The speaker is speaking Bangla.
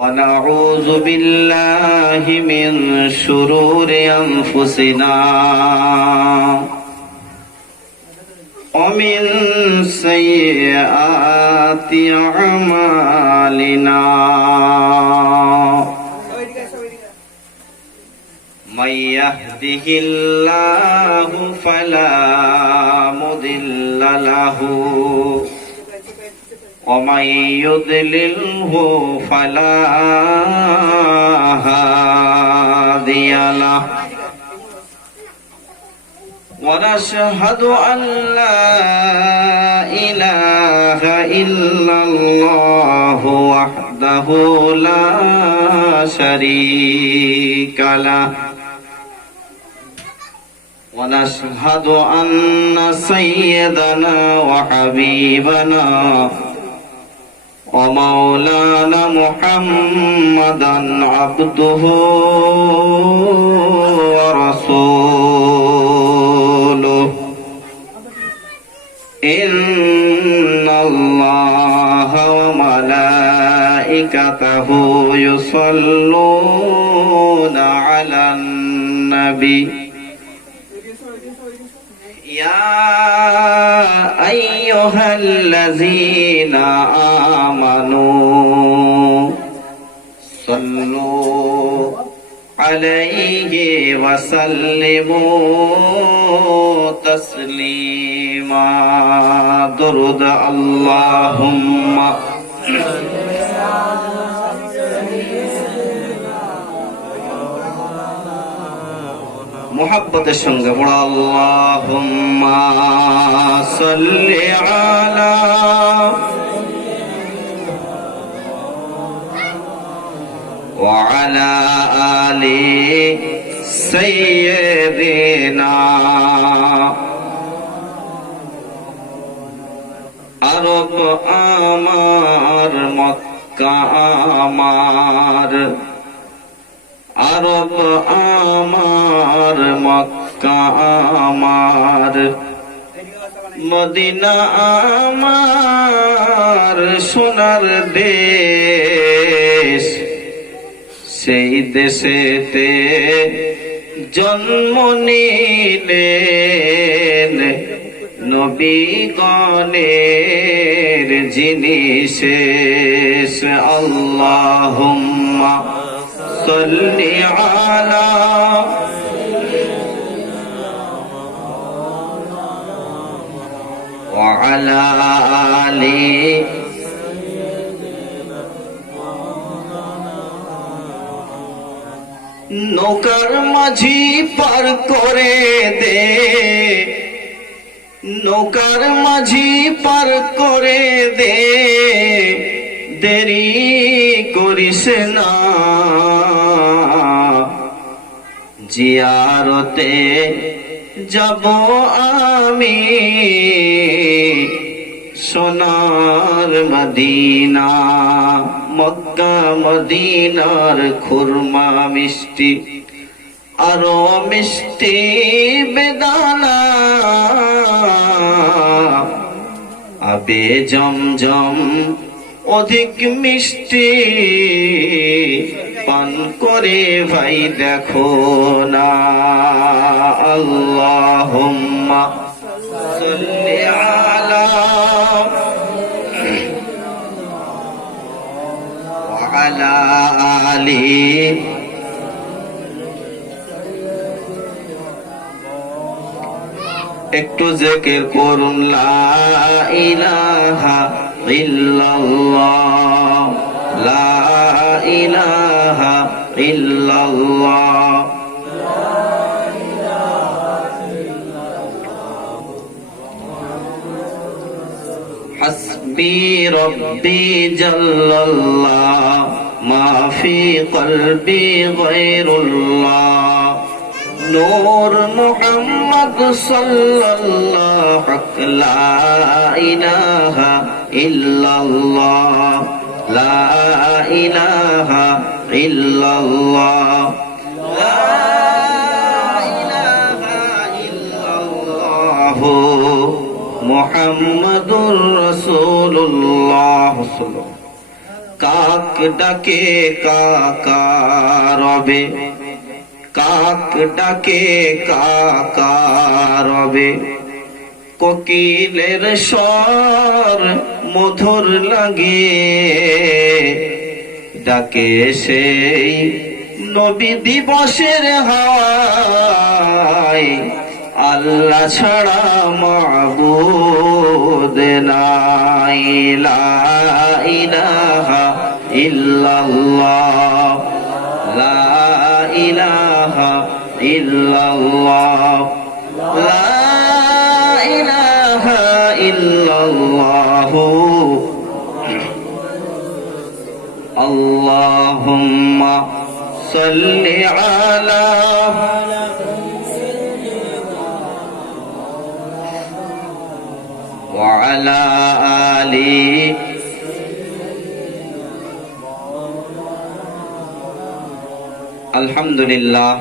ونعوذ بالله من شرور أنفسنا ومن سيئات أعمالنا من يهده الله فلا مضل له ومن يضلله فلا هادي له ونشهد أن لا إله إلا الله وحده لا شريك له ونشهد أن سيدنا وحبيبنا ومولانا محمدا عبده ورسوله إن الله وملائكته يصلون على النبي يا أيها الذين آمنوا صلوا عليه وسلموا تسليما درود اللهم মুহাব্বতের সঙ্গে পড়া আল্লাহুম্মা সাল্লি আলা ওয়া আলা আলি সাইয়্যিদিনা আরব আমার মক্কা আমার আরব আমার মক্কা আমার মদিনা আমার সোনার দেশ সেই দেশেতে জন্ম নিলেন নবীগণের যিনি শেষ আল্লাহুম্মা সাল্লি আলা ওয়া আলা আলি নৌকার মাঝি পার করে দে নৌকার মাঝি পার করে দে দেরি করিস না জিয়ারতে যাব আমি সোনার মদিনা মক্কা মদিনার খুরমা মিষ্টি আরো মিষ্টি বেদানা আবে জমজম অধিক মিষ্টি পান করে ভাই দেখো না আল্লাহুম্মা সাল্লি আলা ওয়া আলা আলি একটু জিকির করুন লা ইলাহা ইল্লাল্লাহ লা ইলাহা ইল্লাল্লাহ হাসবি রব্বি জাল্লাল্লাহ মা ফি কলবি গায়রুল্লাহ নূর মুহাম্মদ সাল্লাল্লাহু লা ইলাহা ইল্লাল্লাহ লা ইলাহা ইল্লাল্লাহ লা ইলাহা ইল্লাল্লাহ মুহাম্মাদুর রাসূলুল্লাহ কাক ডাকে কাকা রবে, কাক ডাকে কাকা রবে। কোকিলের স্বর মধুর লাগে, ডাকে সেই নবী দিবসের হাওয়ায়। আল্লাহ ছাড়া মাবুদ নাই, লা ইলাহা ইল্লাল্লাহ, লা ইলাহা ইল্লাল্লাহ, লা ইলাহা ইল্লাল্লাহ। আল্লাহুম্মা সাল্লি আলা ওয়া আলা আলি আলহামদুলিল্লাহ।